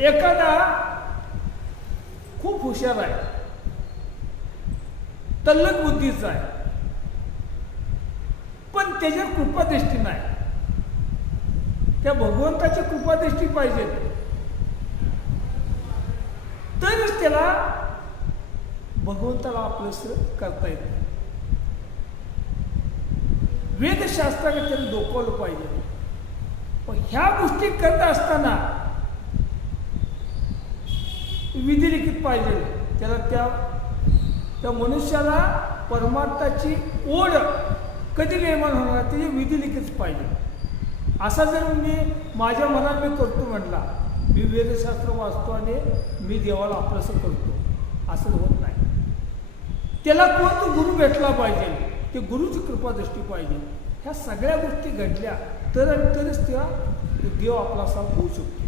एखादा खूप हुशार आहे तल्लक बुद्धीचा आहे पण त्याच्यात कृपादृष्टी नाही. त्या भगवंताची कृपादृष्टी पाहिजे. तरच त्याला भगवंताला आपलं करता येत. वेदशास्त्राने त्याला डोकवलं पाहिजे. पण ह्या गोष्टी करत असताना विधिलिखित पाहिजे. त्याला त्या त्या मनुष्याला परमार्थाची ओढ कधी निर्माण होणार त्याची विधिलिखित पाहिजे. असा जर मी माझ्या मनात मी करतो म्हटला मी वेदशास्त्र वाचतो आणि मी देवाला आपलंसं करतो असं होत नाही. त्याला कोण गुरु भेटला पाहिजे? ते गुरुची कृपादृष्टी पाहिजे. ह्या सगळ्या गोष्टी घडल्या तर तरच त्या देव आपला साथ होऊ शकतो.